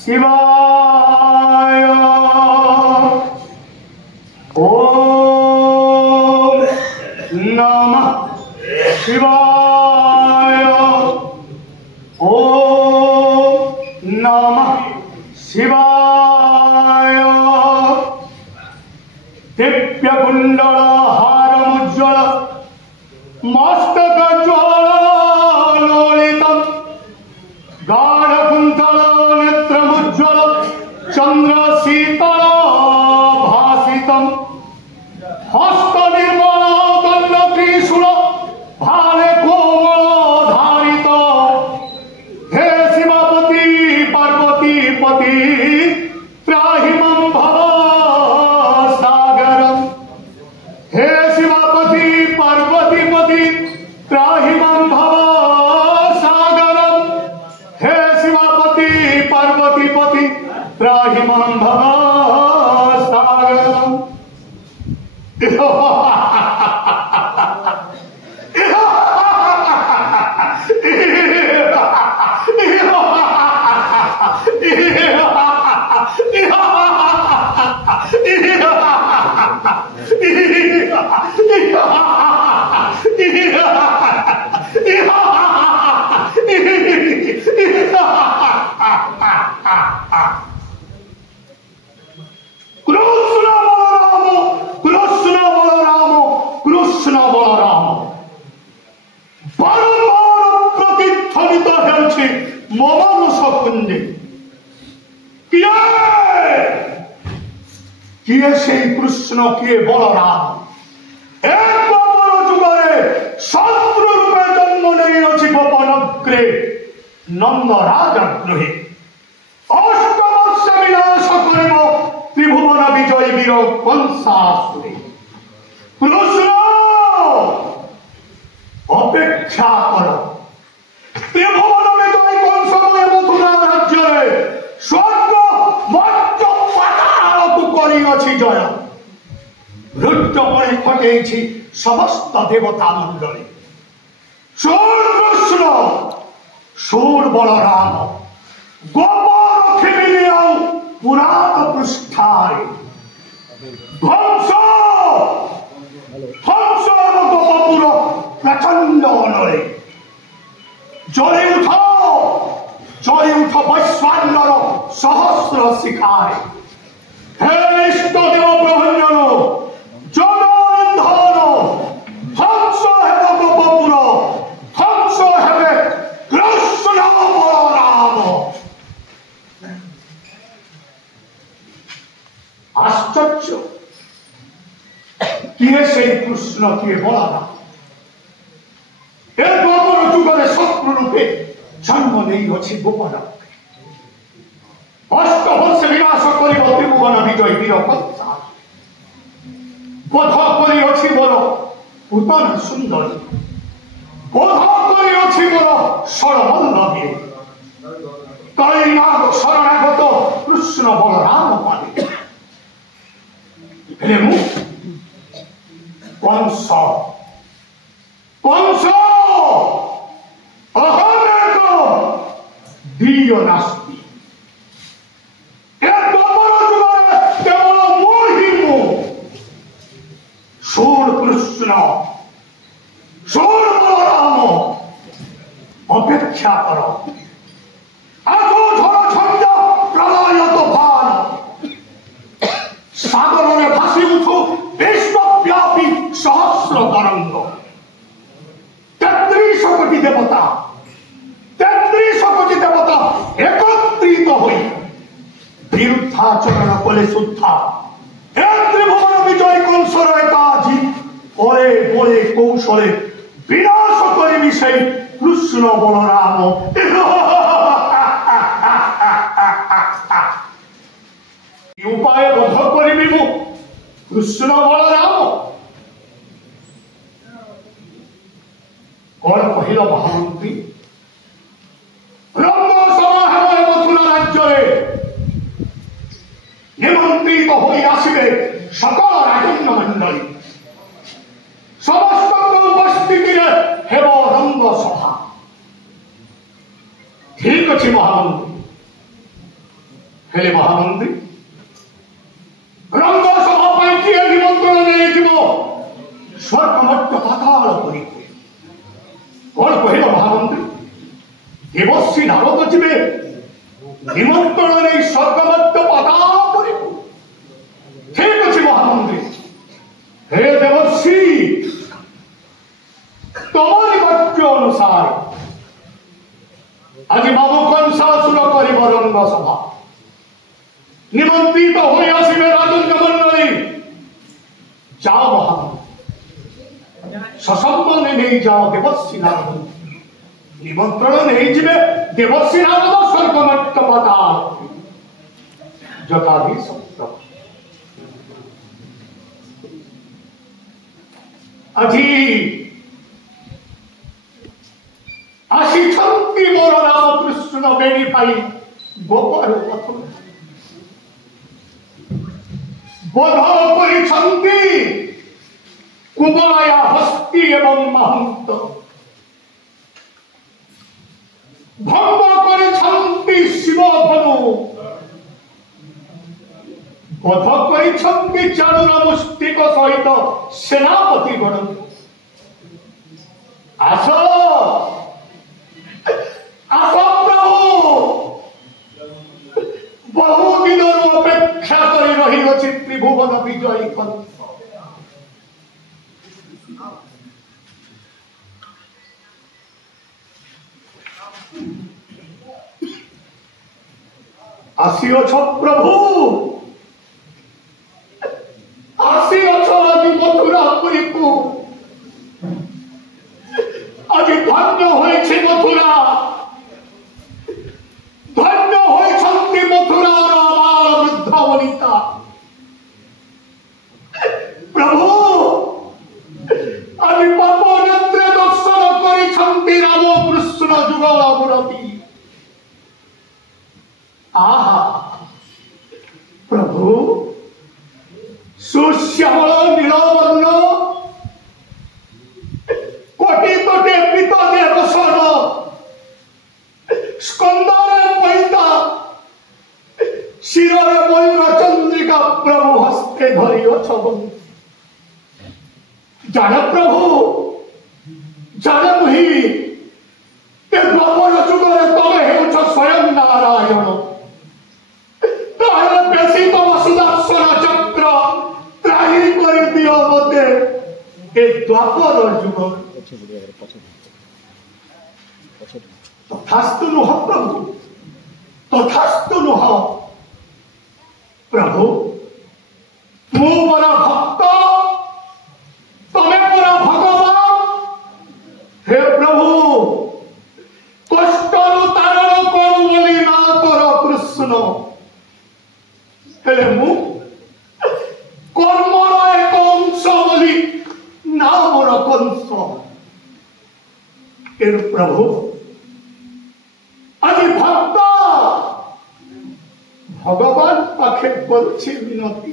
शिवाय ओम नमः शिवाय ओम नमः शिवाय दिव्य कुंडल हारमुज्ज्वल मस्तक ज्वालितम गाढ़ कुंतल नेत्रमुज्ज्वल चंद्र शीतल भासितम हस्त निर्मल दंड त्रिशूल भाले कोमल धारित हे शिवपति पार्वती पति त्राहिमं भव सागरम हे शिवपति पार्वती पति त्राहिमं भव सागरम हे शिवपति पार्वती पति त्राहिमं भव सागरम कृष्ण बलराम बारंबार प्रतिध्वनित हेउछि ममानुष कुंजे किए से कृष्ण किए बलराम एक जुगे शत्रु रूपे जन्म नहीं अच्छी गोपनग्रे नंद राजा गृहे अष्ट वर्ष विनाश करिब त्रिभुवन विजय वीर कंसासुरे कृष्ण अपेक्षा कर त्रिभुवन विजय कंसमय मथुरा राज्य स्वर्ग मर्त्य पाताल को करी अछि जय रुद्रमणि खटेछि समस्त देवता मंडली सूर कृष्ण सूर बलराम गोबर रखिबिनि आउ पुराण पृष्ठारे ध्वंस ध्वंस गोपपुर प्रचंड अनले जले उठ वैश्वानर सहस्र शिखाए हे इष्ट देव प्रभंजन जल इंधन ध्वंस हेब गोपपुर ध्वंस हेबे कृष्ण बलराम आश्चर्य किए से कृष्ण किए बलराम एक गोपर जुगरे शत्रु रूपे जन्म नहीं अच्छी गोपन अष्ट वर्ष विनाश कर त्रिभुवन विजय वीर कंसा बोध कर मोर पूतन सुंदरी बोध कर मोर षड़मल्लभे कलिनाग शरणागत कृष्ण बलराम पाले कंस कंस अहमेक दीय नास्ति केवल मोहि मो सूर कृष्ण सूर बलराम अपेक्षा कर आजो झड़ छंद प्रलयत भान सागर में भासी उठू विश्वव्यापी सहस्र तरंग 33 कोटी देवता एकत्रित हुई विरुद्धाचरण कले सुद्धा त्रिभुवन विजय कंसर एकाजी परे बोले कौशले विनाश करिबि से कृष्ण बलराम उपाय बोध करिबि मु कृष्ण बलराम कौन कहिल महामंत्री रंग समाहरण मथुरा राज्य निमंत्रित हो आसवे सकल राजन्य मंडली समस्त उपस्थिति हेब रंग सभा ठीक अच्छे महामंत्री हेले महामंत्री रंग सभा पर किए निमंत्रण नहीं जीवो स्वर्ग मध्य पाताल करी कौन कहब महामंत्री देवश्री नारद जीवे निमंत्रण नहीं स्वर्ग मध्य पाताल करी ठीक अच्छे महामंत्री हे देवश्री तुम्हारी वाक्य अनुसार आज बाबू कंसासुर कर रंग सभा निमंत्रित हो आसवे राजन्य मंडली जाओ महामंत्री ससम्मान नहीं जाओ देवश्री नारद निमंत्रण नहीं जीवे देवश्री नारद स्वर्ग मट्ट पाताल जटाधि सप्त আজি আসিছন্তি মোর রামকৃষ্ণ বেণী পাই গোপর পথ বোধ করিছন্তি কুবলয়া হস্তি এবং মহন্ত ভঙ্গ করিছন্তি শিবধনু बोध करिछन्ति चाणुर मुष्टिक सहित सेनापति गण आस आस प्रभु बहुदिन अपेक्षा कर रही अछि त्रिभुवन विजयी कंस आसिओछ प्रभु मथुरापुरी को आज धन्य मथुरा धन्य मथुरा वृद्ध वनिता प्रभु आज पाप नेत्रे दर्शन कर रामकृष्ण जुगल मुरती आहा प्रभु सुश्यामल नीलवर्ण कोटि कोटि पीत देवसन स्कंदरे पैता शिरे मयूर चंद्रिका प्रभु हस्ते धरी जान प्रभु जान मुहि द्वापर जुगरे तमे हेउछ स्वयं नारायण ताहले बेसी तम सुदर्शन चक्र त्राही कर दियो मते ए द्वापर जुग तथास्तु नुह प्रभु तथास्तु नुह प्रभु मु बड़ा भक्त तमे बड़ा भगवान हे प्रभु कष्टरु तारण करू बोली ना कर कृष्ण हेले मु कर्मर एक अंश बोली ना मोर कंस प्रभु आज भक्त भगवान पाखे करुछि विनती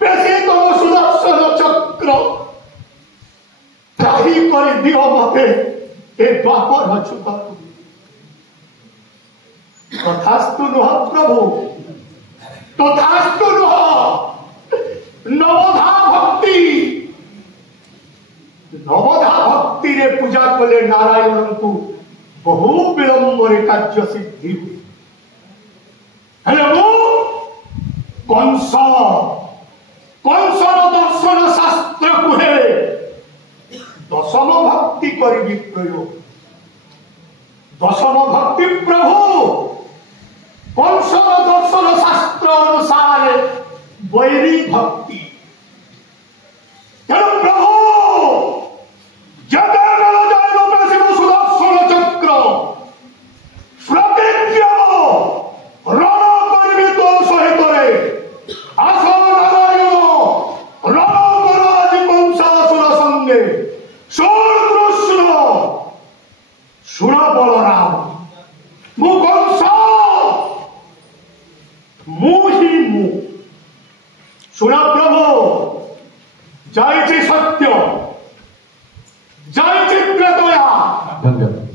पेशी तम सुदर्शन चक्र त्राही कर दियो मते ए द्वापर जुग तथास्तु नुह प्रभु तथास्तु नुह नवधा भक्ति रे पूजा कले नारायण को बहु विलंब कार्य सिद्धि हुए कंसर दर्शन शास्त्र कुहे दशम भक्ति करी प्रयोग दशम भक्ति प्रभु कंसर दर्शन शास्त्र अनुसार वैरी भक्ति प्रभु सुदर्शन चक्र प्रतिज्ञा रण करी तो सहित आस नारायण रण कर आज कंसासुर संगे सुन कृष्ण सुन बलराम मु कंस मुहि मु सुन प्रभु जायछि सत्य जायछि दया